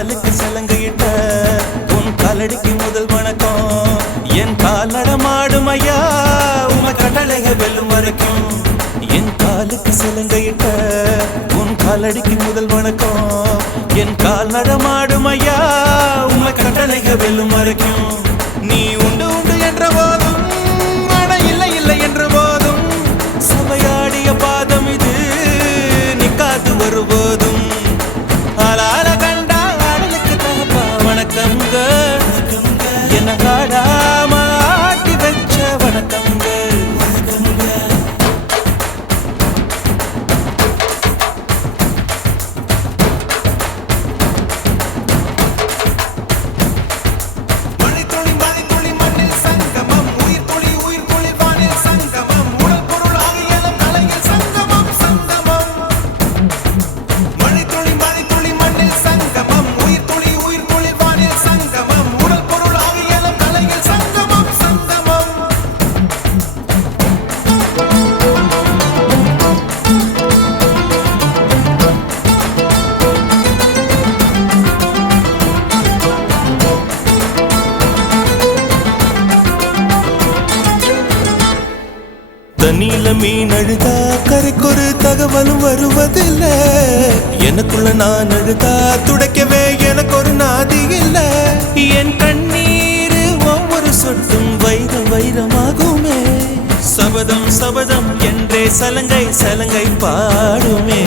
காலுக்கு சலங்கையிட்ட உன் காலடிக்கு முதல் வணக்கம் என் கால் நடமாடும் ஐயா உங்க கட்டளைக வெல்லும் வரைக்கும் என் காலுக்கு சலங்கையிட்ட உன் காலடிக்கு முதல் வணக்கம் என் கால் நடமாடும் ஐயா உங்க கட்டளைக வெல்லும் வரைக்கும் நீ உண்டு உண்டு என்ற போதும் ஆனா இல்லை இல்லை என்ற போதும் சபையாடிய பாதம் இது நிக்காது வரும்போதும் ஆளால கண்டா ஆடலுக்கு தகப்பா வணக்கங்க என்ன காடாம ஆட்டி வச்ச வணக்கங்க தண்ணியில மீன் அழுதா கரைக்கொரு தகவலும் வருவதில்லை எனக்குள்ள நான் அழுதா துடைக்கவே எனக்கு ஒரு நாதி இல்லை என் கண்ணீர் ஒவ்வொரு சொட்டும் வைரம் வைரமாகுமே சபதம் சபதம் என்றே சலங்கை சலங்கை பாடுமே